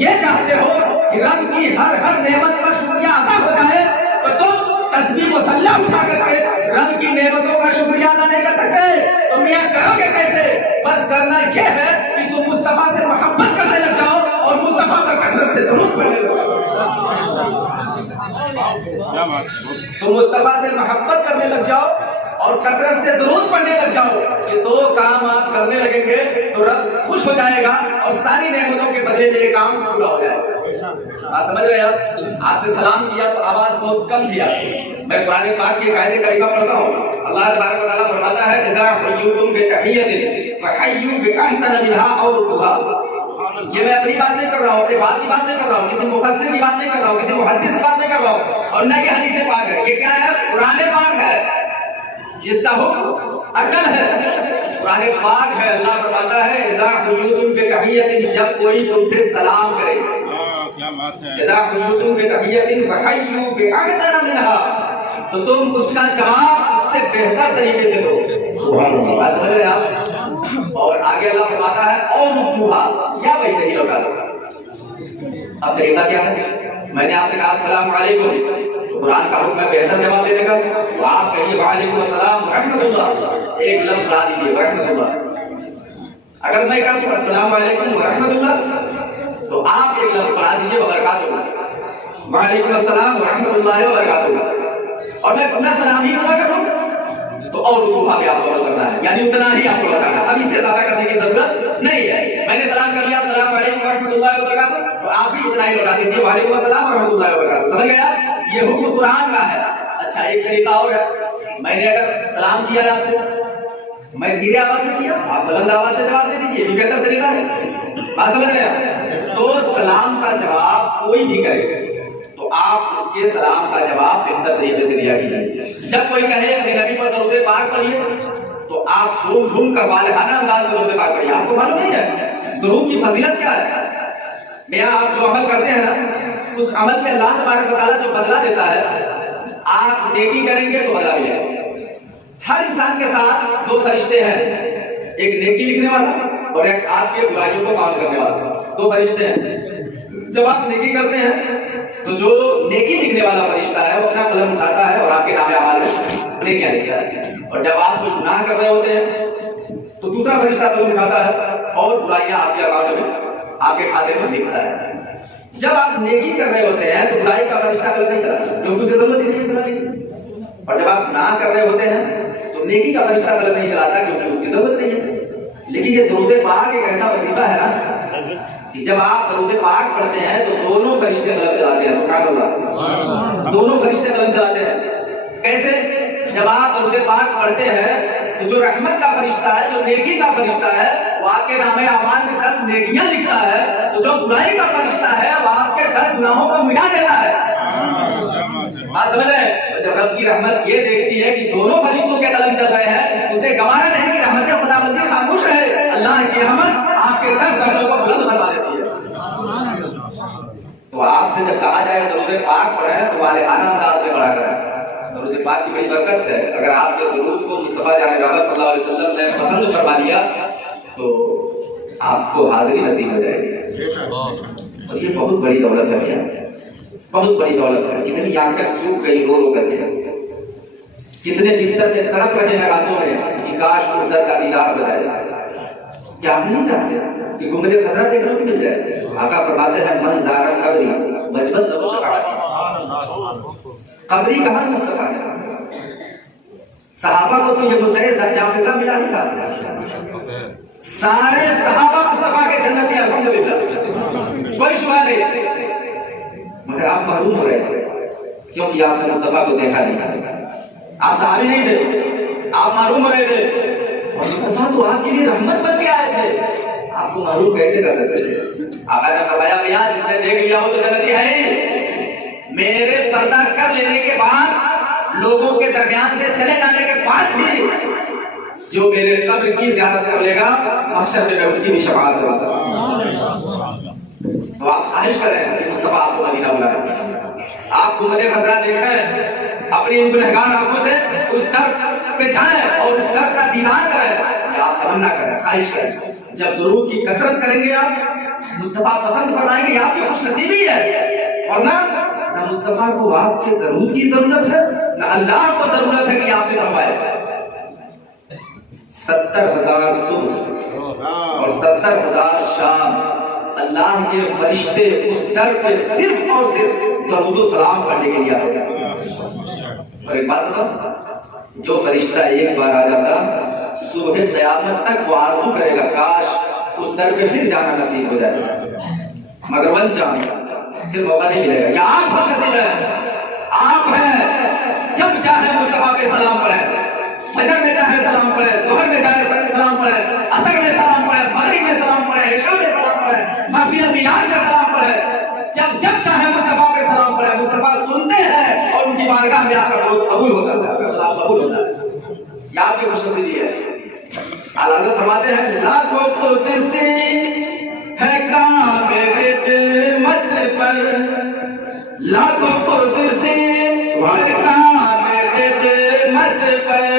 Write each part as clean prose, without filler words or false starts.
یہ چاہتے ہو کہ رب کی ہر نعمت کا شکریہ ادا ہو جائے تو تم تسبیح مسلح اٹھا کر کے رب کی نعمتوں کا شکریہ ادا نہیں کر سکتے تو میاں کرو گے کیسے؟ بس کرنا یہ ہے کہ تم مصطفیٰ سے محبت کرنے لگ جاؤ اور مصطفیٰ پر کثرت سے درود پڑھنے لگ جاؤ. تم مصطفیٰ سے محبت کرنے لگ جاؤ اور کثرت سے درود پڑھنے لگ جاؤ. یہ دو کام آپ کرنے لگیں گے تو رب خوش ہو جائے گا اور ساری نعمتوں کے بدلے میں یہ کام پورا ہو جائے گا. آپ سمجھ رہے ہیں؟ آپ سے سلام کیا تو آواز بہت کم کیا. میں قرآن پاک کی قاعدے کریمہ پڑھتا ہوں. اللہ تبارک و تعالیٰ فرماتا ہے اذا حییتم بتحیۃ فحیوا باحسن منها او ردوها. یہ میں اپنی بات نہیں کر رہا ہوں، اپنے بات کی بات نہیں کر رہا ہوں، کسی مفسر کی بات نہیں کر رہا ہوں، کسی محدث کی بات نہیں کر رہا ہوں، اور نہ کہ حدیث پاک ہے. یہ کیا ہے؟ قرآن پاک ہے جس کا حکم عقل ہے. قرآن پاک ہے. اللہ فرماتا ہے اذا حییتم بتحیۃ، جب کوئی تم سے سلام کرے، اذا حییتم بتحیۃ فحیوا باحسن منها، تو تم اس کا جواب اس سے بہتر طریقے سے دو. سبحان اللہ. سمجھ رہے ہیں آپ؟ اور آگے اللہ فرماتا ہے اور ردوہا، یا ویسے ہی لوٹا دو. اب طریقہ کیا ہے؟ میں نے آپ سے کہا السلام علیکم، تو قرآن کا حکم ہے بہتر جواب دینے کا. تو آپ کہیے وعلیکم السلام ورحمۃ اللہ، ایک لفظ لا دیجیے ورحمۃ اللہ. اگر میں کہوں السلام علیکم ورحمۃ اللہ تو آپ ایک لفظ بڑھا دیجیے وبرکاتہ، وعلیکم السلام ورحمۃ اللہ وبرکاتہ. اور میں اپنا سلام ہی ادا کروں تو اور ردوہا بھی آپ کو عمل کرنا ہے، یعنی اتنا ہی آپ کو لگانا ہے. اب اس سے زیادہ کرنے کی ضرورت نہیں ہے. میں نے سلام کر لیا السلام علیکم ورحمۃ اللہ وبرکاتہ، تو آپ بھی اتنا ہی لگا دیجیے وعلیکم السلام ورحمۃ اللہ وبرکاتہ. سمجھ گیا؟ یہ حکم قرآن کا ہے. اچھا ایک طریقہ اور ہے. میں نے اگر سلام کیا ہے آپ سے، میں دھیرے آواز میں کیا، آپ بلند آواز سے جواب دے دیجیے، یہ بھی بہتر طریقہ ہے. بات سمجھ رہے ہیں؟ تو سلام کا جواب کوئی بھی کرے تو آپ اس کے سلام کا جواب بہتر طریقے سے دیا کیجیے. جب کوئی کہے اپنے نبی پر درود پاک پڑھیے تو آپ جھوم جھوم کر والہانہ انداز میں درود پاک پڑھیے. آپ کو معلوم نہیں ہے درود کی فضیلت کیا ہے؟ میاں آپ جو عمل کرتے ہیں نا، اس عمل میں اللہ تبارک و تعالیٰ جو بدلہ دیتا ہے، آپ نیکی کریں گے تو بدلہ ملے گا. ہر انسان کے ساتھ دو فرشتے ہیں، ایک نیکی لکھنے والا اور ایک آپ کی برائیوں کو کام کرنے والا. دو فرشتے ہیں. جب آپ نیکی کرتے ہیں تو جو نیکی لکھنے والا فرشتہ ہے وہ اپنا قلم اٹھاتا ہے اور آپ کے نام اعمال میں نیکیاں لکھتا ہے. اور جب آپ کوئی گناہ کر رہے ہوتے ہیں تو دوسرا فرشتہ قلم اٹھاتا ہے اور برائیاں آپ کے اکاؤنٹ میں، آپ کے کھاتے میں لکھتا ہے. جب آپ نیکی کر رہے ہوتے ہیں تو برائی کا فرشتہ قلم نہیں چلاتا کیونکہ اسے ضرورت ہی نہیں چلانے کی. اور جب آپ گناہ کر رہے ہوتے ہیں تو نیکی کا فرشتہ قلم نہیں چلاتا کیونکہ اس کی ضرورت نہیں ہے. لیکن یہ درود پاک ایک ایسا وظیفہ ہے نا کہ جب آپ درود پاک پڑھتے ہیں تو دونوں فرشتے قلم چلاتے ہیں. سبحان اللہ. دونوں فرشتے قلم چلاتے ہیں. کیسے؟ جب آپ درود پاک پڑھتے ہیں تو جو رحمت کا فرشتہ ہے، جو نیکی کا فرشتہ ہے، وہ آپ کے نام اعمال میں 10 نیکیاں لکھتا ہے. تو جو برائی کا فرشتہ ہے وہ آپ کے 10 گناہوں کو مٹا دیتا ہے. بات سمجھ رہے ہیں؟ جب رب کی رحمت یہ دیکھتی ہے کہ دونوں فرشتوں کے قلم چل رہے ہیں، اسے گوارا نہیں کہ رحمت خداوندی خاموش رہے. اللہ کی رحمت آپ کے 10 درجوں کو بلند فرما دیتی ہے. تو آپ سے جب کہا جائے درود پاک پڑھیں تو والہانہ انداز میں پڑھا کریں. درود پاک کی بڑی برکت ہے. اگر آپ کے درود کو مصطفیٰ جان رحمت صلی اللہ علیہ وسلم نے پسند فرما دیا تو آپ کو حاضری نصیب ہو جائے گی. اور یہ بہت بڑی دولت ہے بھیا، بہت بڑی دولت ہے. کتنی آنکھیں سوکھ گئی رو رو کر کے، کتنے بستر کے تڑپ رہے ہیں راتوں میں کہ کاش اس در کا دیدار ہو جائے. کیا ہم نہیں چاہتے کہ گنبد خضرا دیکھنے کو مل جائے؟ آقا فرماتے ہیں من زار قبری وجبت له شفاعتی. قبری کہاں مصطفیٰ ہے؟ صحابہ کو تو یہ مسئلہ جافزہ ملا نہیں تھا. سارے صحابہ مصطفیٰ کے جنتی الحمدللہ، کوئی شبہ نہیں. مگر آپ محروم ہو رہے تھے کیونکہ آپ نے مصطفیٰ کو دیکھا نہیں. آپ صحابی نہیں تھے، آپ محروم ہو رہے تھے. اور مصطفیٰ تو آپ کے لیے رحمت بن کے آئے تھے، آپ کو محروم کیسے کر سکتے تھے؟ آقا نے فرمایا میاں جس نے دیکھ لیا وہ تو جنتی ہے ہی. میرے پردہ کر لینے کے بعد، لوگوں کے درمیان سے چلے جانے کے بعد بھی جو میرے قبر کی زیارت کر لے گا، محشر میں اس کی بھی شفاعت کروں گا. تو آپ خواہش کریں کہ مصطفیٰ آپ کو مدینہ بلائے، آپ کو مدینہ خضرا دیکھیں، اپنی ان گنہگار آنکھوں سے اس در پہ جائیں اور اس در کا دیدار کریں. آپ تمنا کریں، خواہش کریں. جب درود کی کثرت کریں گے آپ مصطفیٰ پسند فرمائیں گے آپ کی خوش نصیبی ہے، ورنہ نہ مصطفیٰ کو آپ کے درود کی ضرورت ہے نہ اللہ کو ضرورت ہے کہ آپ سے فرمائے۔ 70,000 صبح اور 70,000 شام اللہ کے فرشتے اس در پہ صرف اور صرف درود و سلام پڑھنے کے لیے آتے ہیں۔ اور ایک بات بتاؤ، جو فرشتہ ایک بار آ جاتا صبح قیامت تک وہ آرزو کرے گا کاش اس در پہ پھر جانا نصیب ہو جائے، مگر ون چانس پھر موقع نہیں ملے گا۔ یا آپ خوش نصیب ہیں، آپ ہیں جب چاہے مصطفیٰ پہ سلام پڑھیں، فجر میں چاہے سلام پڑھیں، ظہر میں چاہے سلام پڑھیں، عصر میں سلام پڑھیں، مغرب میں سلام پڑھیں، عشاء میں سلام پڑھیں، محفل میلاد میں سلام پڑھیں، جب چاہے مصطفیٰ پہ سلام پڑھیں، مصطفیٰ سنتے ہیں اور ان کی بارگاہ میں آ کر قبول ہوتا ہے، آپ کا سلام قبول ہوتا ہے۔ یہ آپ کی خوش نصیبی ہے۔ اعلیٰ حضرت فرماتے ہیں لاکھوں قدسی ہے کام خدمت پر، لاکھوں قدسی ہے کام خدمت پر،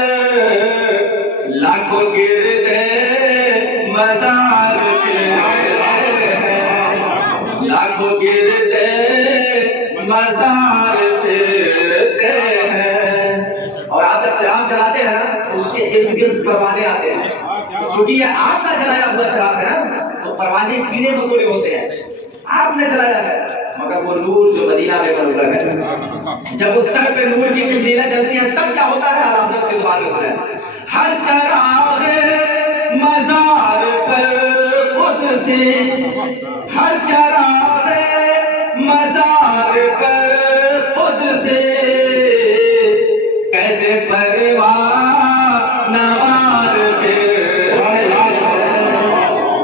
لاکھوں گردے مزار پھرتے ہیں، لاکھوں گردے مزار پھرتے ہیں۔ اور آپ جب چراغ جلاتے ہیں نا تو اس کے ارد گرد پروانے آتے ہیں، چونکہ یہ آپ کا جلایا ہوا چراغ ہے نا تو پروانے کیڑے مکوڑے ہوتے ہیں، آپ نے جلایا ہے، مگر وہ نور جو مدینہ میں منور ہے، جب اس طرح پہ نور کی قندیلیں جلتی ہیں تب کیا ہوتا ہے؟ آپ نے اپنی زبان میں سنا ہے، ہر چراغ مزار پر قدسی، ہر چراغ مزار پر قدسی، کیسے پروان نوار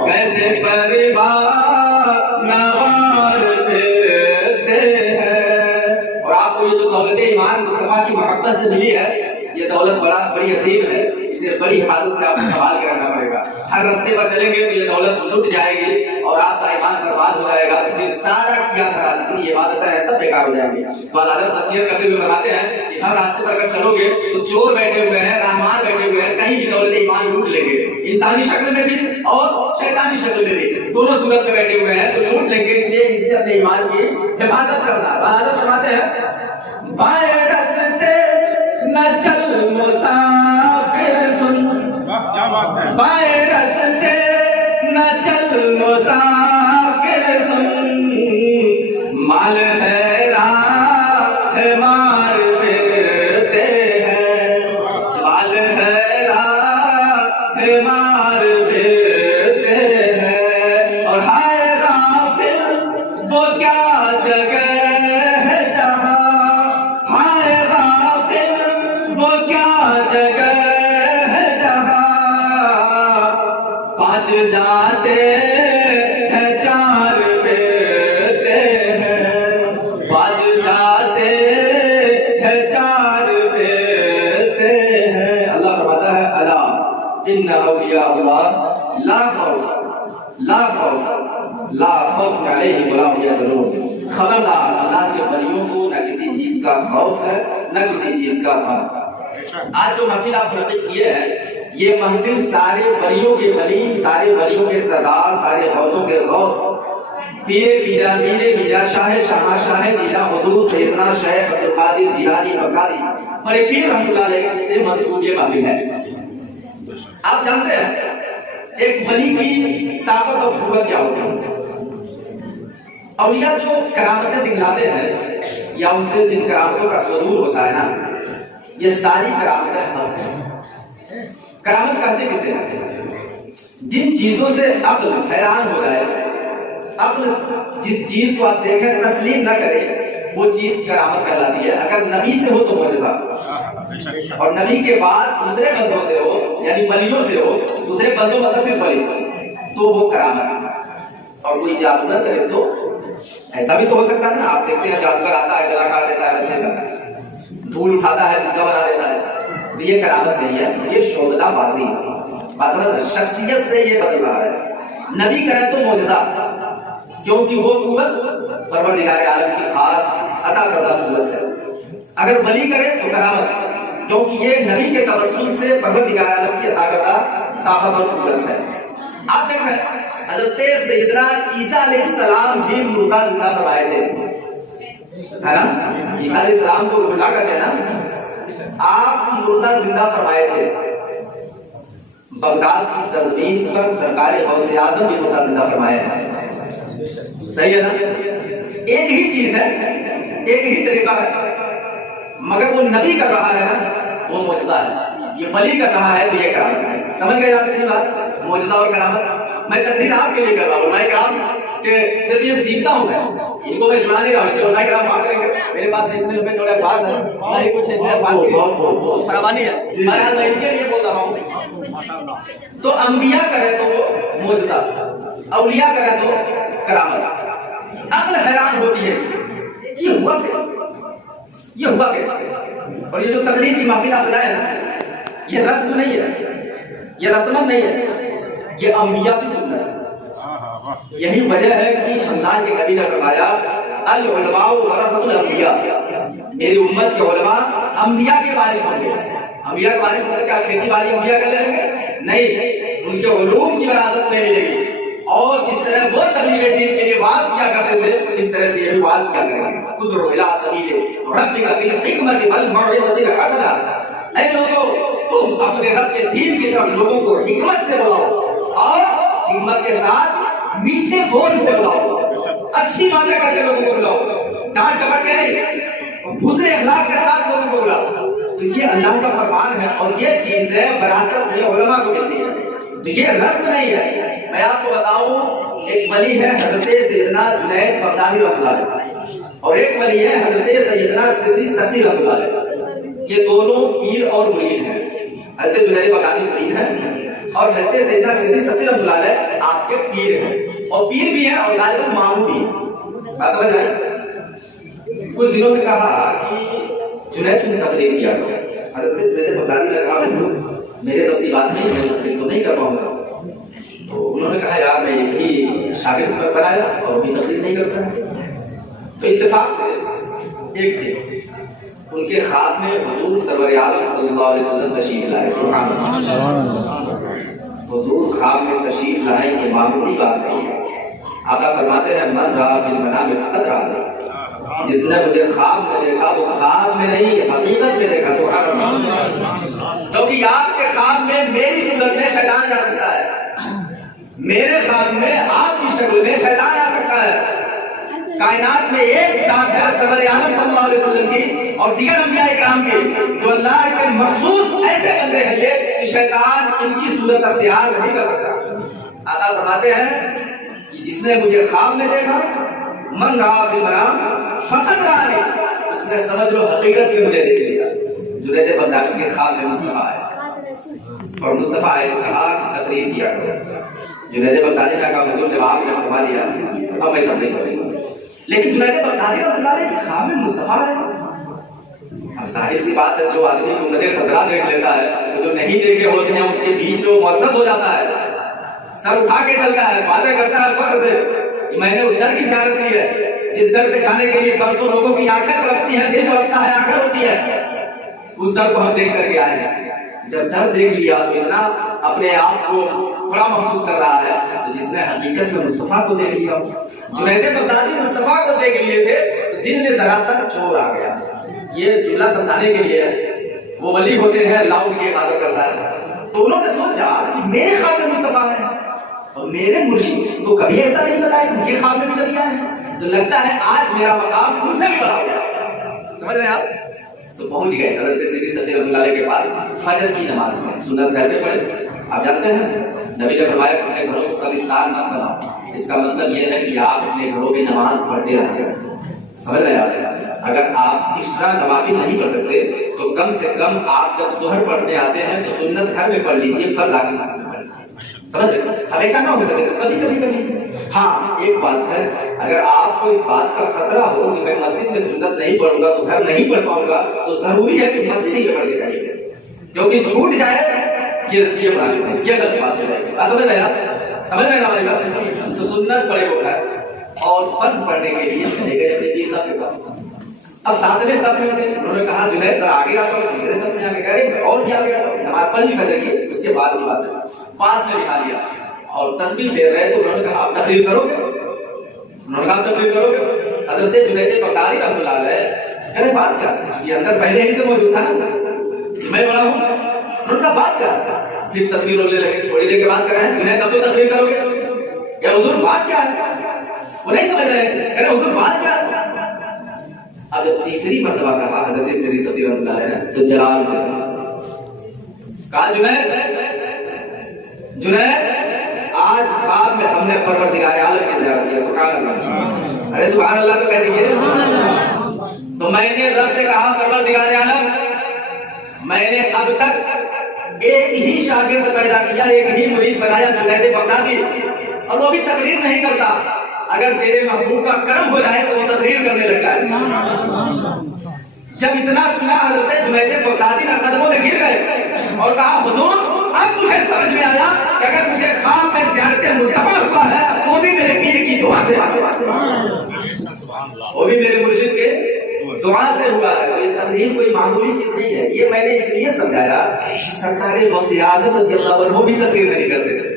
کیسے پروان نوار پھرتے ہیں۔ اور آپ کو یہ جو دولت ایمان مصطفیٰ کی محبت سے ملی ہے، یہ دولت بڑی عظیم ہے، اسے بڑی حفاظت سے آپ کو سنبھال کے رکھنا پڑے گا۔ ہر راستے پر چلیں گے تو یہ دولت لٹ جائے گی اور آپ کا ایمان برباد ہو جائے گا، پھر سارا کیا تھا جتنی عبادتیں ہیں سب بیکار ہو جائیں گی۔ تو حضرت نصیحت کرتے ہوئے فرماتے ہیں کہ ہر راستے پر اگر چلو گے تو چور بیٹھے ہوئے ہیں، رحمان بیٹھے ہوئے ہیں، کہیں بھی دولت ایمان لوٹ لیں گے، انسانی شکل میں بھی اور شیطانی شکل میں بھی، دونوں صورت میں بیٹھے ہوئے ہیں تو لوٹ لیں گے، اس لیے ان سے اپنے ایمان کی حفاظت کرنا۔ حضرت فرماتے ہیں بائیں راستے نہ چل مسافر سن، بائیں راستے نہ چل مسافر سن، مال ہے راہ مار پھرتے ہیں، مال ہے راہ مار پھرتے ہیں، اور ہائے غافل وہ کیا جگہ ہے جہاں، ہائے غافل وہ کیا جگہ ہے جہاں، پانچ جاتے ہیں چار پھرتے ہیں، پانچ جاتے ہیں چار پھرتے ہیں۔ اللہ فرماتا ہے الا ان اولیاء اللہ لا خوف علیہم ولا هم يحزنون، خبردار اللہ کے ولیوں کو نہ کسی چیز کا خوف ہے نہ کسی چیز کا غم۔ آج جو محفل آپ منعقد کیے ہیں یہ محفل سارے ولیوں کے ولی، سارے ولیوں کے سردار، سارے غوثوں کے غوث، پیرے پیرا میرے میرا شاہ شاہ شاہ جیلا حضور سیدنا شیخ عبد القادر جیلانی بغدادی بڑے پیر رحمۃ اللہ علیہ سے منسوب یہ محفل ہے۔ آپ جانتے ہیں ایک ولی کی طاقت اور قوت کیا ہوتی ہے؟ اولیاء جو کرامتیں دکھلاتے ہیں یا ان سے جن کرامتوں کا صدور ہوتا ہے نا، یہ ساری کرامتیں حق ہیں۔ کرامت کرتے کسے ہیں؟ جن چیزوں سے عقل حیران ہو جائے، عقل جس چیز کو آپ دیکھیں تسلیم نہ کرے، وہ چیز کرامت کہلاتی ہے۔ اگر نبی سے ہو تو معجزہ، اور نبی کے بعد دوسرے بندوں سے ہو یعنی ولیوں سے ہو، دوسرے بندوں مطلب صرف ولی، تو وہ کرامت۔ اور کوئی جادو نہ کرے تو ایسا بھی تو ہو سکتا ہے نا، آپ دیکھتے ہیں جادوگر آتا ہے گلا کاٹ دیتا ہے بچے کا، دھول اٹھاتا ہے سیدھا بنا دیتا ہے، تو یہ کرامت نہیں ہے، یہ شوگلا بازی ہے، شخصیت سے یہ بدل رہا ہے۔ نبی کرے تو معجزہ، کیونکہ وہ قوت پروردگار عالم کی خاص عطا کردہ قوت ہے۔ اگر ولی کرے تو کرامت، کیونکہ یہ نبی کے توسل سے پروردگار عالم کی عطا کردہ طاقت اور قوت ہے۔ آپ دیکھیں حضرت سیدنا عیسیٰ علیہ السلام بھی مردہ زندہ فرمائے تھے، ہے نا؟ عیسیٰ علیہ السلام کو روح اللہ کہتے ہیں نا، آپ مردہ زندہ فرمائے تھے۔ بغداد کی سرزمین پر سرکار غوث اعظم بھی مردہ زندہ فرمائے ہیں، صحیح ہے نا؟ ایک ہی چیز ہے، ایک ہی طریقہ ہے، مگر وہ نبی کر رہا ہے نا، وہ معجزہ ہے، یہ ولی کر رہا ہے تو یہ کرامت ہے۔ سمجھ گئے آپ کی بات؟ معجزہ اور کرامت میں تقریر آپ کے لیے کر رہا ہوں، علماء کرام کہ جب یہ سیکھتا ہوں میں، ان کو میں سنا نہیں رہا ہوں، اس لیے علماء کرام معاف کریں گے، میرے پاس اتنے لمبے چوڑے الفاظ ہیں، نہیں کچھ ایسے الفاظ کی فراوانی ہے، بہرحال میں ان کے لیے بول رہا ہوں۔ تو انبیاء کرے تو وہ معجزہ، اولیاء کرے تو کرامت۔ عقل حیران ہوتی ہے اس سے، یہ ہوا کیسے؟ یہ ہوا کیسے؟ اور یہ جو تقریر کی محفل آپ سجائے نا، یہ رسم نہیں ہے، یہ رسمت نہیں ہے، یہ انبیاء کی سنت ہے۔ یہی وجہ ہے کہ اللہ کے نبی نے فرمایا العلماء ورثۃ الانبیاء، میری امت کے علماء انبیاء کے وارث ہوں گے۔ انبیاء کے وارث مطلب کیا کھیتی باڑی انبیاء کر لیں گے؟ نہیں، ان کے علوم کی وراثت میں ملے گی، اور جس طرح وہ تبلیغ دین کے لیے واعظ کیا کرتے تھے، اس طرح سے یہ بھی واعظ کیا کریں گے۔ ادعو الی سبیل ربک بالحکمۃ والموعظۃ الحسنہ، اے لوگوں تم اپنے رب کے دین کی طرف لوگوں کو حکمت سے بلاؤ، اور حکمت کے ساتھ میٹھے بول سے بلاؤ، اچھی باتیں کر کے لوگوں کو بلاؤ، ڈانٹ ڈپٹ کے نہیں، دوسرے اخلاق کے ساتھ لوگوں کو بلاؤ۔ تو یہ اللہ کا فرمان ہے، اور یہ چیز ہے وراثت یہ علماء کو ملتی ہے، تو یہ رسم نہیں ہے۔ میں آپ کو بتاؤں، ایک ولی ہے حضرت سیدنا جنید بغدادی رحمۃ اللہ علیہ، اور ایک ولی ہے حضرت سیدنا سری ستی رحمۃ اللہ علیہ، یہ دونوں پیر اور مرید ہیں۔ حضرت جنید بغدادی مرید ہیں، اور حضرت سیدنا سری ستی رحمۃ اللہ علیہ آپ کے پیر ہیں، اور پیر بھی ہیں اور غالباً ماموں بھی ہیں۔ بات سمجھ رہے ہیں؟ کچھ دنوں میں کہا کہ جنید تم تقریر کیا کرو، حضرت جنید بغدادی نے کہا میرے بس کی بات نہیں، میں تقریر تو نہیں کر پاؤں گا۔ تو انہوں نے کہا یار میں ایک ہی شاگرد پر بنایا اور بھی تقریر نہیں کرتا ہے۔ تو اتفاق سے ایک دن ان کے خواب میں حضور سرور عالم صلی اللہ علیہ وسلم تشریف لائے، سبحان اللہ، حضور خواب میں تشریف لائے، یہ معمولی بات نہیں ہے۔ آقا فرماتے ہیں من رہا فی المنام فقد رہا، جس نے مجھے خواب میں دیکھا وہ خواب میں نہیں حقیقت میں دیکھا، سبحان اللہ۔ کیونکہ آپ کے خواب میں میری صورت میں شیطان جا سکتا ہے، میرے خواب میں آپ کی شکل میں شیطان آ سکتا ہے۔ کائنات میں ایک ذات ہے سرور عالم صلی اللہ علیہ وسلم کی اور دیگر انبیاء اکرام کی، جو اللہ کے مخصوص ایسے بندے ہیں یہ کہ شیطان ان کی صورت اختیار نہیں کر سکتا۔ آقا فرماتے ہیں کہ جس نے مجھے خواب میں دیکھا، من رہا فی المنام فقط رانی، اس نے سمجھ لو حقیقت میں مجھے دیکھ لیا۔ جنید بغدادی کے خواب میں مصطفیٰ ہے، اور مصطفیٰ آئے تو کہا تقریر کیا کرو۔ جنید بغدادی نے کہا حضور جب آپ نے فرما دیا اب میں تقریر کروں گا، لیکن جنید بغدادی رحمۃ اللہ علیہ کے خواب میں مصطفیٰ ہے۔ اب ظاہر سی بات ہے، جو آدمی کو نظر خضرا دیکھ لیتا ہے، جو نہیں دیکھے ہوتے ہیں ان کے بیچ میں وہ مؤثر ہو جاتا ہے، سر اٹھا کے چلتا ہے، باتیں کرتا ہے فخر سے کہ میں نے اس در کی زیارت کی ہے جس در پہ جانے کے لیے برسوں لوگوں کی آنکھیں تڑپتی ہیں، دل تڑپتا ہے، آنکھیں ہوتی ہے، اس در کو ہم دیکھ کر کے آئے ہیں۔ جب در دیکھ لیا تو اتنا اپنے آپ کو بڑا محسوس کر رہا ہے، جس نے حقیقت میں مصطفیٰ کو دیکھ لیا۔ جنید بغدادی مصطفیٰ کو دیکھ لیے تھے، دل میں ذرا سا چور آ گیا۔ یہ جملہ سمجھانے کے لیے وہ ولی ہوتے ہیں، اللہ ان کی حفاظت کرتا ہے۔ تو انہوں نے سوچا کہ میرے خواب میں مصطفیٰ ہے اور میرے مرشد تو کبھی ایسا نہیں بتایا کہ ان کے خواب میں بھی نبی آئے ہیں، تو لگتا ہے آج میرا مقام ان سے بھی بڑا ہوگا۔ سمجھ رہے ہیں آپ؟ تو پہنچ گئے حضرت سیدی ستی رحمۃ اللہ علیہ کے پاس فجر کی نماز میں، سنت گھر میں پڑھے۔ آپ جانتے ہیں نبی نے فرمایا اپنے گھروں کو قبرستان مت بناؤ، اس کا مطلب یہ ہے کہ آپ اپنے گھروں میں نماز پڑھتے رہتے ہیں۔ سمجھ رہے ہیں آپ؟ اگر آپ ایکسٹرا نوافل نہیں پڑھ سکتے تو کم سے کم آپ جب ظہر پڑھنے آتے ہیں تو سنت گھر میں پڑھ لیجیے، فرض آگے نہ پڑھ لیجیے۔ سمجھ رہے؟ ہمیشہ نہ ہو سکے، کبھی کبھی کر لیجیے۔ ہاں ایک بات ہے، اگر آپ کو اس بات کا خطرہ ہو کہ میں مسجد میں سنت نہیں پڑھوں گا تو گھر نہیں پڑھ پاؤں گا، تو ضروری ہے کہ مسجد ہی میں پڑھ کے جائیے، کیونکہ چھوٹ جائے یہ مناسب ہے، یہ غلط بات ہے۔ سمجھ رہے ہیں آپ؟ سمجھ رہے ہیں ہماری بات؟ تو سنت پڑھے ہو گئے اور فرض پڑھنے کے لیے چلے گئے اپنے پیر صاحب کے پاس۔ اب ساتویں صف میں تھے، انہوں نے کہا جنید ذرا آگے آ جاؤ، تیسرے صف میں آ کے کہہ رہے اور بھی آگے آ جاؤ، نماز پڑھ لی فجر کی، اس کے بعد کی بات ہے، پاس میں بٹھا لیا اور تسبیح پھیر رہے تو انہوں نے کہا آپ تقریر کرو گے؟ انہوں نے کہا تقریر کرو گے؟ حضرت جنید بغدادی رحمۃ اللہ علیہ کہنے بات کیا؟ یہ اندر پہلے ہی سے موجود تھا نا کہ میں بڑا ہوں. انہوں نے کہا بات کیا؟ پھر تصویر رونے لگے. تھوڑی دیر کے بعد کر رہے ہیں جنید اب تو تقریر کرو گے یا حضور بات کیا ہے؟ وہ نہیں سمجھ رہے کہہ رہے حضور بات کیا ہے؟ اب جب تیسری مرتبہ کہا حضرت سری ستی رحمۃ اللہ علیہ تو جلال سے کہا جنید آج خواب میں ہم نے پروردگار عالم کی زیارت کیا. سبحان اللہ. ارے سبحان اللہ تو کہہ دیجیے. تو میں نے رب سے کہا پروردگار عالم میں نے اب تک ایک ہی شاگرد پیدا کیا, ایک ہی مرید بنایا جنید بغدادی, اور وہ بھی تقریر نہیں کرتا. اگر تیرے محبوب کا کرم ہو جائے تو وہ تقریر کرنے لگ جائے. جب اتنا سنا حضرت جنید بغدادی نے قدموں میں گر گئے اور کہا حضور اب مجھے سمجھ میں آیا کہ اگر مجھے خواب میں زیارت مصطفیٰ ہوا ہے وہ بھی میرے پیر کی دعا سے, وہ بھی میرے مرشد کے دعا سے ہوا ہے. یہ تقریر کوئی معمولی چیز نہیں ہے. یہ میں نے اس لیے سمجھایا سرکار غوث اعظم رضی اللہ عنہ بھی تقریر نہیں کرتے تھے,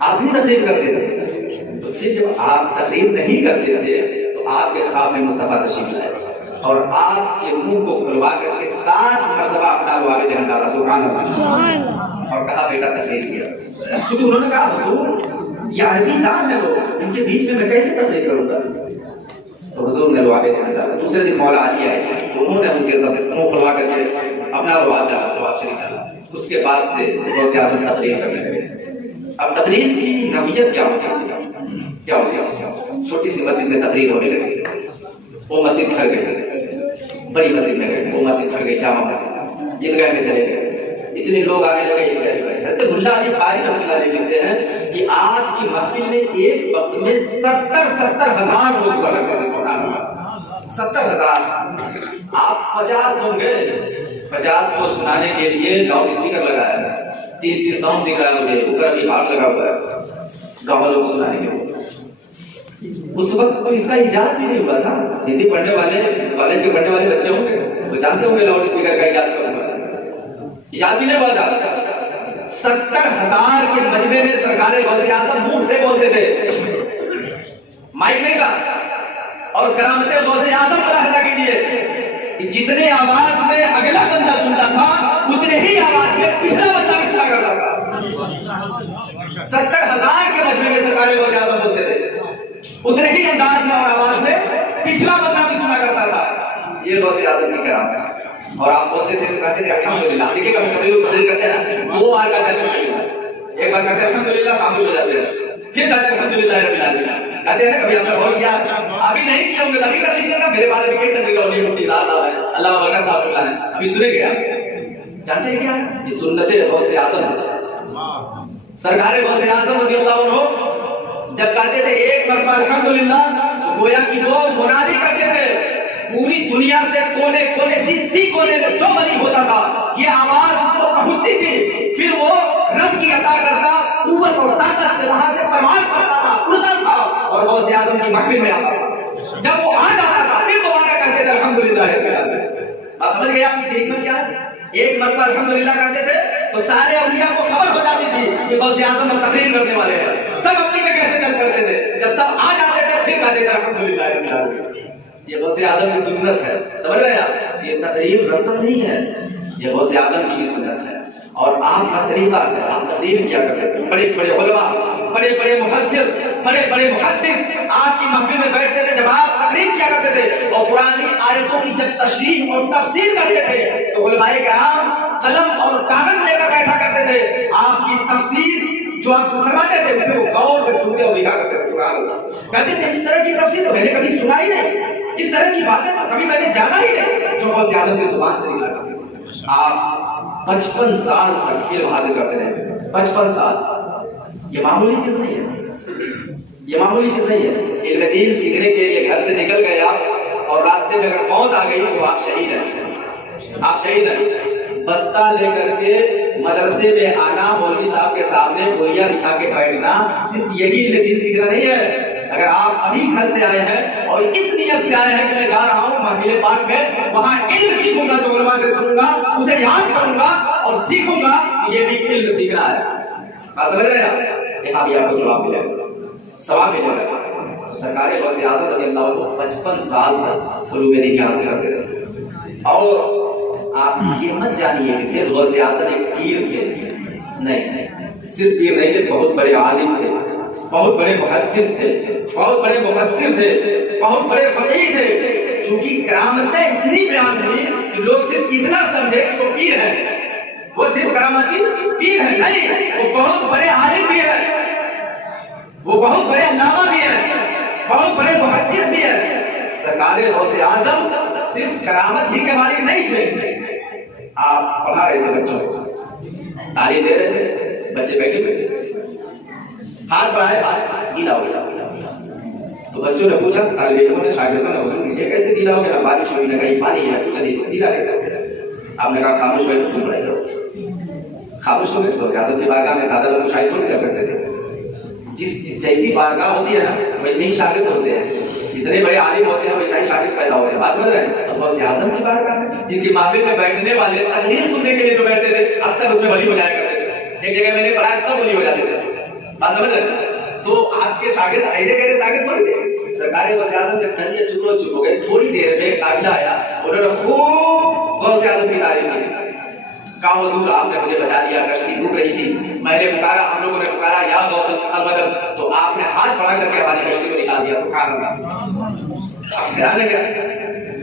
آپ بھی تقریر کرتے تھے. تو پھر جب آپ تقریر نہیں کرتے تھے تو آپ کے خواب میں مصطفیٰ تشریف لائے اور آپ کے منہ کو کھلوا کر کے 7 مرتبہ اپنا والد نے ڈالا. سبحان اللہ. اور کہا بیٹا تقریر کیا. کیونکہ انہوں نے کہا حضور یہ عربی دان ہے, وہ ان کے بیچ میں کیسے تقریر کروں گا؟ تو حضور نے والد نے ڈالا. دوسرے دن مولا علی آئے تو انہوں نے ان کے منہ کھلوا کر کے اپنا والد ڈالا. اس کے بعد سے غوث اعظم تقریر کرنے لگے. اب تقریر کی نوعیت کیا ہوتی ہے؟ کیا ہوتی ہے؟ چھوٹی سی مسجد میں تقریر ہونے لگی, وہ مسجد بھر گئی, بڑی مسجد میں گئے, وہ مسجد بھر گئی, جامع مسجد, عیدگاہ میں چلے گئے, اتنے لوگ آنے لگے عیدگاہ میں. حضرت ملا علی قاری رحمۃ اللہ علیہ لکھتے ہیں کہ آپ کی محفل میں ایک وقت میں 70,000 لوگ ہوا کرتے تھے. سبحان اللہ. 70,000. آپ 50 ہوں گے, 50 کو سنانے کے لیے لاؤڈ اسپیکر لگایا ہے, 3 ساؤنڈ دکھ رہا ہے مجھے, اوپر بھی ہارڈ لگا ہوا ہے گاؤں والوں کو سنانے کے لیے. اس وقت تو اس کا ایجاد بھی نہیں ہوا تھا. ہندی پڑھنے والے کالج کے پڑھنے والے بچے ہوں گے وہ جانتے ہوں گے لاؤڈ اسپیکر کا ایجاد کب ہوا. ایجاد بھی نہیں ہوا تھا. 70,000 کے مجمع میں سرکار غوث اعظم منہ سے بولتے تھے, مائک نہیں تھا. اور کرامت غوث اعظم ملاحظہ کیجیے جتنے آواز میں اگلا بندہ سنتا تھا اتنے ہی آواز میں پچھلا بندہ بھی سنا کرتا تھا. 70,000 کے مجمع میں سرکار غوث اعظم بولتے تھے, اتنے ہی انداز میں اور آواز میں پچھلا بندہ بھی سنا کرتا تھا. یہ غوث اعظم کی کرامت ہے. اور آپ بولتے تھے تو کہتے تھے الحمدللہ. دیکھیے کبھی تقریر کرتے ہیں 2 بار کہتے ہیں, ایک بار کہتے ہیں الحمدللہ, خاموش ہو جاتے ہیں, پھر کہتے ہیں الحمدللہ رب العالمین. کہتے ہیں نا کبھی آپ نے غور کیا, ابھی نہیں کیا ہوں گے تبھی کر لیجیے گا. میرے بارے میں کئی تقریر ہو رہی ہے, مفتی اظہار صاحب ہے, علامہ برکت صاحب اللہ ہے, ابھی سنے گیا. جانتے ہیں کیا ہے یہ سنت غوث اعظم. سرکار غوث اعظم رضی اللہ عنہ جب کہتے تھے ایک مرتبہ الحمدللہ تو گویا کہ وہ منادی کرتے تھے پوری دنیا سے کونے کونے, جس بھی کونے میں جو غریب ہوتا تھا یہ آواز اس کو پہنچتی تھی. پھر وہ رب کی عطا کرتا قوت اور طاقت سے وہاں سے پرواز کرتا تھا, اڑتا تھا اور غوث اعظم کی محفل میں آتا تھا. جب وہ آ جاتا تھا پھر دوبارہ کرتے تھے الحمدللہ رب العالمین. آپ سمجھ گئے آپ اس کی حکمت کیا ہے؟ ایک مرتبہ الحمدللہ کرتے تھے تو سارے اولیاء کو خبر ہو جاتی تھی کہ غوث اعظم تقریر کرنے والے ہیں. سب اپنی کے کیسے چل پڑتے تھے, جب سب آ جاتے تھے پھر کہتے تھے الحمدللہ رب العالمین. یہ غوث اعظم کی سنت ہے. سمجھ رہے ہیں آپ, یہ تقریر رسم نہیں ہے, یہ غوث اعظم کی سنت ہے. اور آپ کا طریقہ ہے, آپ تقریر کیا کرتے تھے. بڑے بڑے علماء, بڑے بڑے مفسر, بڑے بڑے محدث آپ کی محفل میں بیٹھتے تھے جب آپ تقریر کیا کرتے تھے اور قرآن آیتوں کی جب تشریح اور تفسیر کرتے تھے تو علماء کرام قلم اور کاغذ لے کر بیٹھا کرتے تھے. آپ کی تفسیر جو آپ فرماتے تھے اسے وہ غور سے سنتے اور لکھا کرتے تھے. سبحان اللہ. کہتے تھے اس طرح کی تفسیر تو میں نے کبھی سنا ہی نہیں, اس طرح کی باتیں تو کبھی میں نے جانا ہی نہیں جو غوث اعظم کی زبان سے نکلا کرتے تھے. آپ 55 سال تک علم حاصل کرتے رہے. 55 سال یہ معمولی چیز نہیں ہے, یہ معمولی چیز نہیں ہے. علم دین سیکھنے کے لیے گھر سے نکل گئے آپ اور راستے میں اگر موت آ گئی تو آپ شہید ہیں, آپ شہید ہیں. بستہ لے کر کے مدرسے میں آنا, مولوی صاحب کے سامنے بوریا بچھا کے بیٹھنا صرف یہی علم دین سیکھنا نہیں ہے. اگر آپ ابھی گھر سے آئے ہیں اور اس نیت سے آئے ہیں کہ میں جا رہا ہوں محفل پاک میں, وہاں علم سیکھوں گا, جو علماء سے سنوں گا اسے یاد کروں گا اور سیکھوں گا, یہ بھی علم سیکھنا ہے. بات سمجھ رہے ہیں؟ یہاں بھی آپ کو ثواب ملے گا، ثواب ملے گا۔ تو سرکار غوث اعظم رضی اللہ عنہ 55 سال تک علوم دین حاصل کرتے رہے۔ اور آپ یہ مت جانیے کہ صرف غوث اعظم ایک پیر تھے، نہیں، صرف پیر نہیں تھے، بہت بڑے عالم تھے، بہت بڑے محدث تھے، بہت بڑے مفسر تھے، بہت بڑے فقیہ تھے۔ چونکہ کرامتیں اتنی بیان ہوئی کہ لوگ صرف اتنا سمجھے کہ وہ پیر ہیں، وہ صرف کرامتی پیر ہیں، نہیں، وہ بہت بڑے عالم بھی ہیں، وہ بہت بڑے علامہ بھی ہیں، بہت بڑے محدث بھی ہیں۔ سرکار غوث اعظم صرف کرامت ہی کے مالک نہیں تھے۔ آپ پڑھا رہے تھے بچوں کو، تعلیم دے رہے تھے، بچے بیٹھے بیٹھے ہاتھ بڑھائے، گیلا ہو گیا۔ تو بچوں نے پوچھا، طالب علموں نے، شاگردوں نے، حضور یہ کیسے گیلا ہو گیا؟ بارش ہوئی نہ کہیں پانی ہے، کچھ نہیں، گیلا کیسے ہو گیا؟ آپ نے کہا خاموش ہوئے تو تم پڑھائی کرو۔ خاموش ہو گئے تو زیادہ کی بارگاہ میں زیادہ لوگ شاید نہیں کر سکتے تھے۔ جیسی بارگاہ ہوتی ہے نا ویسے ہی شاگرد ہوتے ہیں، جتنے بڑے عالم ہوتے ہیں ویسا ہی شاگرد پیدا ہوتے ہیں۔ بات سمجھ رہے ہیں؟ غوث اعظم کی بارگاہ میں جن کی محفل میں بیٹھنے والے تقریر سننے کے لیے جو بیٹھتے تھے اکثر اس میں ولی ہو جایا کرتے تھے۔ ایک جگہ میں نے پڑھا سب ولی ہو جاتے تھے۔ بات سمجھ رہے ہیں؟ تو آپ کے شاگرد ایسے گہرے شاگرد تھوڑی تھے۔ سرکار غوث اعظم نے کہہ دیا چپ ہو گئے۔ تھوڑی دیر میں ایک قافلہ آیا، انہوں نے خوب غوث اعظم کی تعریف کی، کہا حضور آپ نے مجھے بچا دیا، کشتی ڈوب رہی تھی، میں نے پکارا، ہم لوگوں نے پکارا یا غوث المدد، تو آپ نے ہاتھ بڑھا کر کے ہماری کشتی کو نکال دیا۔ سبحان اللہ۔ آپ حیران ہے کیا؟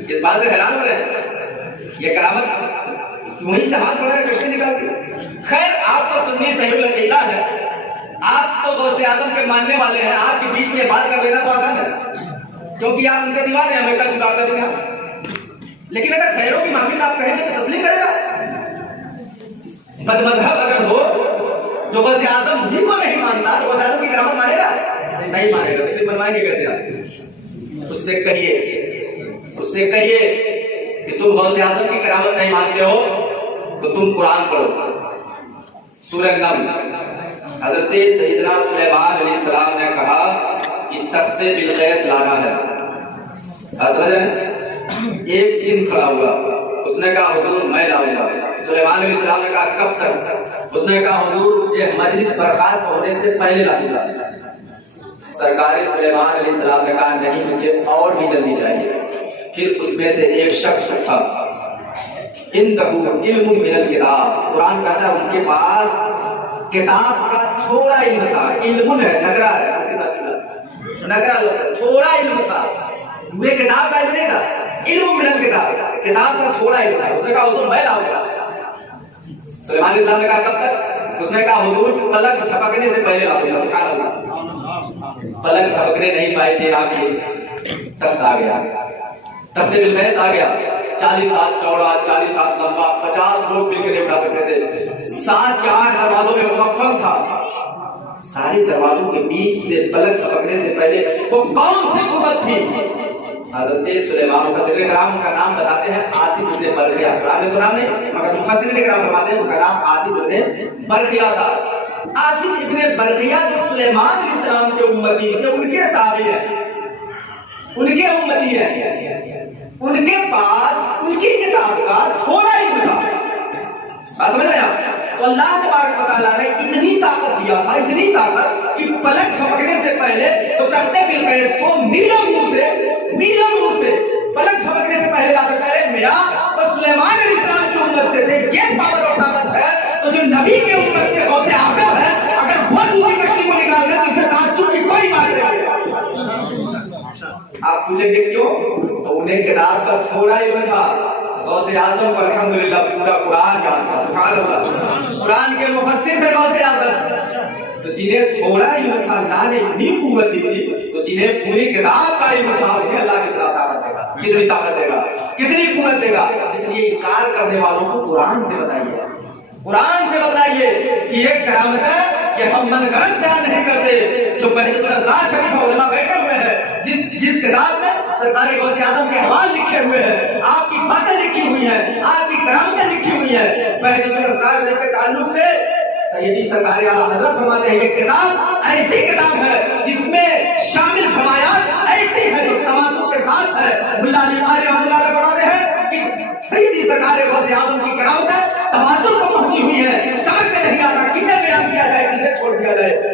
اس بات سے حیران ہو رہے ہیں؟ یہ کرامت وہیں سے ہاتھ بڑھا کر کشتی نکال دی۔ خیر آپ تو سنی صحیح العقیدہ ہے، آپ تو غوث اعظم کے ماننے والے ہیں، آپ کے بیچ میں بات کر لینا تو آسان ہے کیونکہ آپ ان کے دیوانے ہیں، ہمیں کا جواب کر دیں۔ لیکن اگر خیروں کی محفل میں آپ کہیں گے تو تسلیم کرے گا؟ بد مذہب اگر ہو جو غوث اعظم بھی کو نہیں مانتا تو غوث اعظم کی کرامت مانے گا؟ نہیں مانے گا۔ تو پھر منوائیں گے کیسے آپ؟ اس سے کہیے کہ تم غوث اعظم کی کرامت نہیں مانتے ہو تو تم قرآن پڑھو۔ سورہ نمل، حضرت سیدنا سلیمان علیہ السلام نے کہا کہ تخت بلقیس لانا ہے۔ سمجھ رہے ہیں؟ ایک جن کھڑا ہوا، اس نے کہا حضور میں لاؤں گا۔ سلیمان علیہ السلام نے کہا کب تک؟ اس نے کہا حضور یہ مجلس برخاست ہونے سے پہلے لاؤں گا۔ سرکار سلیمان علیہ السلام نے کہا نہیں، مجھے اور بھی جلدی چاہیے۔ پھر اس میں سے ایک شخص تھا، عندہ علم من الکتاب، قرآن کہتا ہے ان کے پاس کتاب کا تھوڑا علم تھا۔ علم ہے، نگرہ ہے، نگرہ لفظ، تھوڑا علم تھا، وہ کتاب کا علم نہیں تھا، علم من الکتاب، کتاب کا تھوڑا علم تھا۔ اس نے کہا حضور میں لاؤں گا۔ سلیمان علیہ السلام نے کہا کب تک؟ اس نے کہا حضور پلک جھپکنے سے پہلے لاؤں گا۔ سبحان اللہ۔ پلک جھپکنے نہیں پائے تھے آپ کے، تخت آ گیا، تخت بلقیس آ گیا، 40 ہاتھ چوڑا، 40 ہاتھ لمبا، 50 لوگ مل کے نہیں اٹھا سکتے تھے، 7 یا 8 دروازوں میں مقفل تھا۔ سارے دروازوں کے بیچ سے پلک جھپکنے سے پہلے وہ کون سی قوت تھی؟ حضرت سلیمان، مفسرین کرام کا نام بتاتے ہیں آصف بن برخیا، قرآن میں تو نام نہیں مگر مفسرین کرام فرماتے ہیں ان کا نام آصف بن برخیا تھا۔ آصف ابن برخیا جو سلیمان علیہ السلام کے امتی سے ان کے صحابی ہیں، ان کے امتی ہیں، ان کے پاس ان کی کتاب کا تھوڑا ہی تھا۔ بات سمجھ رہے ہیں؟ تو اللہ تبارک و تعالیٰ نے اتنی طاقت دیا تھا، اتنی طاقت کہ پلک جھپکنے سے پہلے تو تخت بلقیس کو میلوں دور سے پلک جھپکنے سے پہلے لا سکتا ہے۔ میاں تو سلیمان علیہ السلام کی امت سے تھے، یہ پاور اور طاقت ہے، تو جو نبی کی امت سے غوث اعظم ہے اگر وہ دوسری کشتی کو نکال دے تو اس میں تعجب کی کوئی بات نہیں ہے۔ آپ پوچھیں گے کیوں؟ تو انہیں کتاب کا تھوڑا علم تھا، غوث اعظم کو الحمدللہ پورا قرآن یاد تھا۔ سبحان اللہ، قرآن کے مفسر تھے غوث اعظم۔ تو جنہیں تھوڑا علم تھا اللہ نے اتنی قوت دی تھی، تو جنہیں پوری کتاب کا علم تھا انہیں اللہ کتنا طاقت دے گا، کتنی طاقت دے گا، کتنی قوت دے گا۔ اس لیے انکار کرنے والوں کو قرآن سے بتائیے، قرآن سے بتائیے کہ یہ کرامت ہے کہ ہم من گھڑت بیان نہیں کرتے۔ جو پہلے الازہر شریف علماء بیٹھے ہوئے ہیں، جس کتاب میں سرکار غوث اعظم کے احوال لکھے ہوئے ہیں، آپ کی باتیں لکھی ہوئی ہیں، آپ کی کرامتیں لکھی ہوئی ہیں، پہلے الازہر شریف کے تعلق سے سیدی سرکار اعلیٰ حضرت فرماتے ہیں یہ کتاب ایسی کتاب ہے جس میں شامل روایات ایسی ہیں جو تواتر کے ساتھ ہے۔ ملا علی قاری رحمۃ اللہ علیہ فرماتے ہیں کہ سیدی سرکار غوث اعظم کی کرامتیں تواتر کو پہنچی ہوئی ہے، سمجھ میں نہیں آتا کسے بیان کیا جائے کسے چھوڑ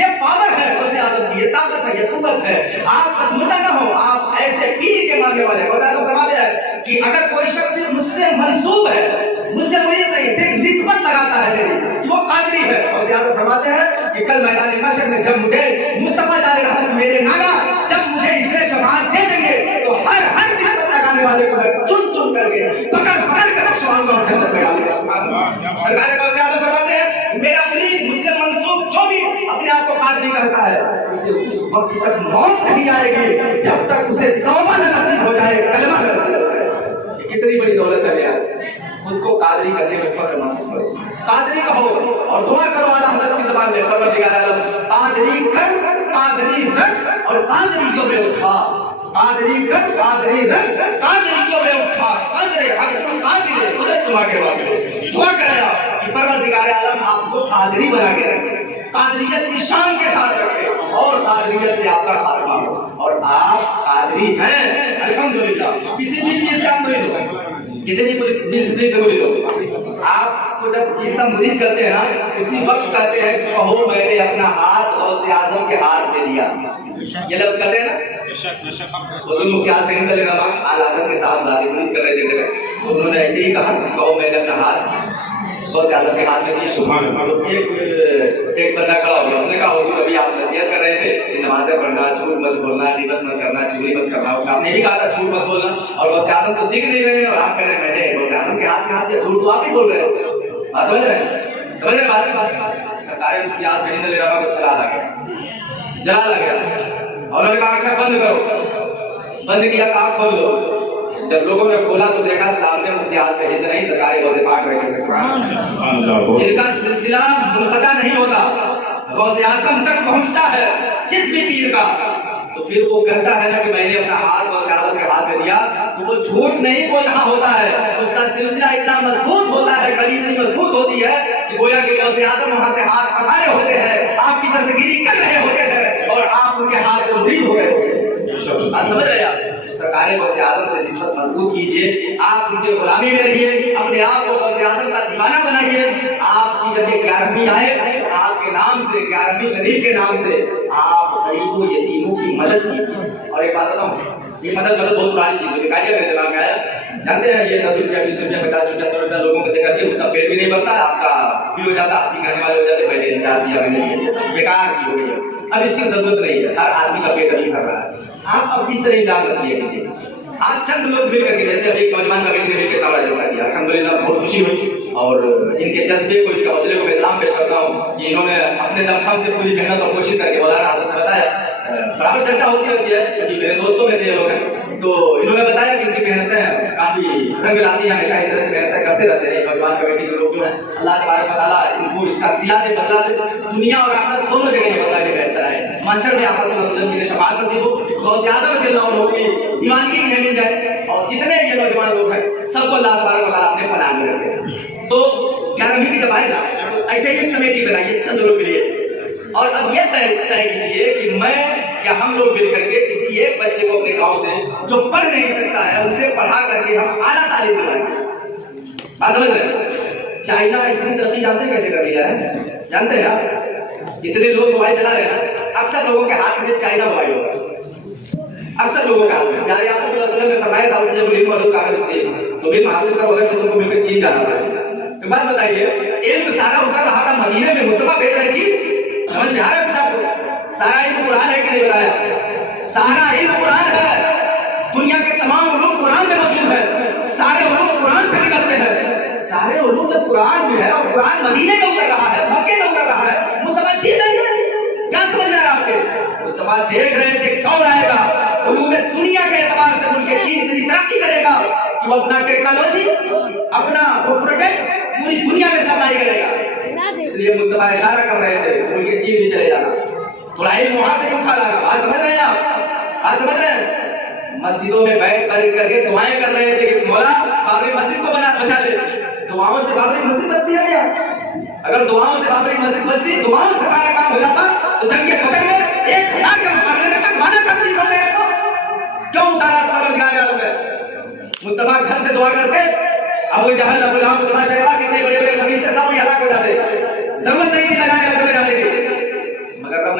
یہ پاور ہے غوث اعظم کی، یہ طاقت ہے، یہ قوت ہے. آپ بس مردہ نہ ہو، آپ ایسے پیر کے ماننے والے. غوث اعظم فرماتے ہیں کہ اگر کوئی شخص صرف مجھ سے منسوب ہے، مجھ سے مرید نہیں، صرف نسبت لگاتا ہے کہ وہ قادری ہے. غوث اعظم فرماتے ہیں کہ کل میدان محشر میں جب مجھے مصطفیٰ جان رحمت میرے نانا جب مجھے اتنے شفاعت دے دیں گے تو ہر نسبت لگانے والے کو میں چن چن کر کے پکڑ کر بخشواؤں گا اور جنت میں ڈالوں گا. سرکار غوث اعظم فرماتے ہیں میرا مرید مجھ سے منسوب جو بھی اپنے آپ کو قادری کرتا ہے اسے اس وقت تک موت نہیں آئے گی جب تک اسے توبہ نہ نصیب ہو جائے، کلمہ نہ نصیب ہو جائے. یہ کتنی بڑی دولت ہے یار. خود کو قادری کرنے میں فخر محسوس کرو، قادری کہو اور دعا کرو اعلیٰ حضرت کی زبان میں. پروردگار عالم قادری کر، قادری رکھ اور قادری کو بے اٹھا. قادری کر، قادری رکھ، قادری کو بے اٹھا. قدر حق قادر قدرت تمہاں کے واسطے دعا کرے کہ پروردگار عالم آپ کو قادری بنا کے رکھے، قادریت کی شان کے ساتھ رکھے اور قادریت سے آپ کا خاتمہ ہو. اور آپ قادری ہیں الحمدللہ. کسی بھی چیز سے آپ مرید ہو، کسی بھی پولیس سے مرید ہو، آپ کو جب یہ سب مرید کرتے ہیں نا اسی وقت کہتے ہیں کہ کہو میں نے اپنا ہاتھ غوث اعظم کے ہاتھ میں دیا. یہ لفظ کہتے ہیں نا. حضور مفتی اعظم رحمۃ اللہ علیہ اعلیٰ حضرت کے صاحبزادے مرید کر رہے تھے، انہوں نے ایسے ہی کہا کہو میں نے اپنا ہاتھ غوث اعظم کے ہاتھ میں دیا. سبحان اللہ. تو ایک بندہ کھڑا ہو گیا، اس نے کہا حضور ابھی آپ نصیحت کر رہے تھے کہ نمازیں پڑھنا، جھوٹ مت بولنا، غیبت مت کرنا، چوری مت کرنا. اس نے آپ نے بھی کہا تھا جھوٹ مت بولنا اور غوث اعظم تو دکھ نہیں رہے اور آپ کہہ رہے ہیں میں نے غوث اعظم کے ہاتھ میں ہاتھ دیا. جھوٹ تو آپ ہی بول رہے ہو. آپ سمجھ رہے ہیں؟ سمجھ رہے بات. سرکار مفتی اعظم رحمۃ اللہ علیہ کو جلا لگا اور انہوں نے کہا آنکھیں بند کرو. بند کیا، آنکھ کھول دو. جب لوگوں نے کھولا تو دیکھا سامنے مفتی اعظم ہند نہیں سرکار غوث پاک بیٹھے تھے. سبحان اللہ. جن کا سلسلہ منقطع نہیں ہوتا، غوث اعظم تک پہنچتا ہے جس بھی پیر کا، تو پھر وہ کہتا ہے نا کہ میں نے اپنا ہاتھ غوث اعظم کے ہاتھ میں دیا تو وہ جھوٹ نہیں بول رہا ہوتا ہے. اس کا سلسلہ اتنا مضبوط ہوتا ہے، کڑی اتنی مضبوط ہوتی ہے کہ گویا کہ غوث اعظم وہاں سے ہاتھ پسارے ہوتے ہیں، آپ کی دستگیری کر رہے ہوتے ہیں اور آپ ان کے ہاتھ میں مرید ہو گئے ہوتے ہیں. آپ سمجھ رہے ہیں؟ سرکار غوث اعظم سے نسبت مضبوط کیجیے، آپ ان کی غلامی میں رہیے، اپنے آپ کو غوث اعظم کا دیوانہ بنائیے. آپ کی جب یہ 11ویں آئے آپ کے نام سے، 11ویں شریف کے نام سے آپ غریبوں یتیموں کی مدد کیجیے. اور ایک بات بتاؤں، یہ مدد بہت پرانی چیز ہے، کاجیا میرے دماغ میں آیا. جانتے ہیں یہ 10 روپیہ 20 روپیہ 50 روپیہ 100 روپیہ لوگوں کو دے کر کے اس کا پیٹ بھی نہیں بھرتا، آپ کا بھی ہو جاتا، آپ کی کھانے والے ہو جاتے، پہلے انتظار کیا میں نے، یہ سب بیکار کی ہو گئی ہے. اب اس کی ضرورت نہیں ہے، ہر آدمی کا پیٹ ابھی بھر رہا ہے. آپ اب اس طرح انتظام رکھ لیا کیجیے. آپ چند لوگ مل کر کے، جیسے ابھی ایک نوجوان کمیٹی نے مل کے کمرہ جلسہ کیا، الحمدللہ بہت خوشی ہوئی اور ان کے جذبے کو، ان کے حوصلے کو میں سلام پیش کرتا ہوں کہ انہوں نے اپنے دمخم سے پوری محنت اور کوشش کر کے مولانا حضرت نے بتایا برابر چرچا ہوتی رہتی ہے کیونکہ میرے دوستوں میں سے یہ لوگ ہیں، تو انہوں نے بتایا کہ ان کی محنتیں کافی رنگ لاتی ہیں، ہمیشہ اس طرح سے محنتیں کرتے رہتے ہیں. نوجوان کمیٹی کے لوگ جو ہیں اللہ تبارک و تعالیٰ ان کو اس کا صلہ دے، بدلا دے، دنیا اور آخرت دونوں جگہ یہ بدلا کے بہتر ہے. معاشر میں آپ صلی اللہ علیہ وسلم کی شفاعت نصیب ہو، غوث اعظم رضی اللہ عنہ کی دیوانگی میں مل جائے اور جتنے یہ نوجوان لوگ ہیں سب کو اللہ تبارک و تعالیٰ اپنے پناہ میں رکھے. تو 11ویں کی جب آئے نا ایسے ہی کمیٹی بنائیے چند لوگ کے لیے اور اب یہ طے کیجیے کہ میں یا ہم لوگ مل کر کے کسی ایک بچے کو اپنے گاؤں سے جو پڑھ نہیں سکتا ہے اسے پڑھا کر کے ہم اعلیٰ تعلیم دلائیں. بات سمجھ رہے ہیں؟ چائنا اتنی ترقی جانتے ہیں کیسے کر لیا ہے؟ جانتے ہیں آپ اتنے لوگ موبائل چلا رہے ہیں نا، اکثر لوگوں کے ہاتھ میں چائنا موبائل ہوگا، اکثر لوگوں کے ہاتھ میں. پیارے آقا صلی اللہ علیہ وسلم نے فرمایا تھا کہ جب علم اور کاغذ سے تو علم حاصل کرو اگر چلو کو مل کر چین جانا پڑے. بات بتائیے، علم سارا اتر رہا تھا مدینے میں، مصطفیٰ بھیج رہے چین. سمجھ میں آ رہا ہے کچھ آپ کو؟ سارا علم قرآن ہے کہ نہیں بتایا؟ سارا علم قرآن ہے، دنیا کے تمام علوم قرآن میں موجود ہے، سارے علوم قرآن سے نکلتے ہیں. سارے علوم جب قرآن میں ہے اور قرآن مدینے میں اتر رہا ہے، مکے میں اتر رہا ہے، مصطفیٰ چین نہیں ہے. کیا سمجھ میں آ رہا آپ کے؟ مصطفیٰ دیکھ رہے تھے کون آئے گا علوم دنیا کے اعتبار سے ملک چین اتنی ترقی کرے گا کہ وہ اپنا ٹیکنالوجی، اپنا وہ پروڈکٹ پوری دنیا میں سپلائی کرے گا. اس لیے مصطفیٰ اشارہ کر رہے تھے ملک چین بھی چلے جانا، تھوڑا علم وہاں سے اٹھا لانا. بات سمجھ رہے ہیں آپ؟ بات سمجھ رہے ہیں؟ مسجدوں میں بیٹھ کر کے دعائیں کر رہے تھے کہ مولا بابری مسجد کو بچا لے. دعاؤں سے بابری مسجد بچتی ہے کیا؟ اگر دعاؤں سے بابری مسجد بچتی، دعاؤں سے سارا کام ہو جاتا تو جنگ بدر میں 1000 کے مقابلے میں کٹوانا تبدیل ہو گئے تو کیوں اتارا پروردگار عالم نے؟ مصطفیٰ گھر سے دعا کرتے، ابو جہل، ابو لہب، اتبا شیبہ کتنے بڑے بڑے خبیث تھے، سب ہلاک ہو جاتے. ضرورت نہیں تھی میدان بدر میں جانے کی، مگر رب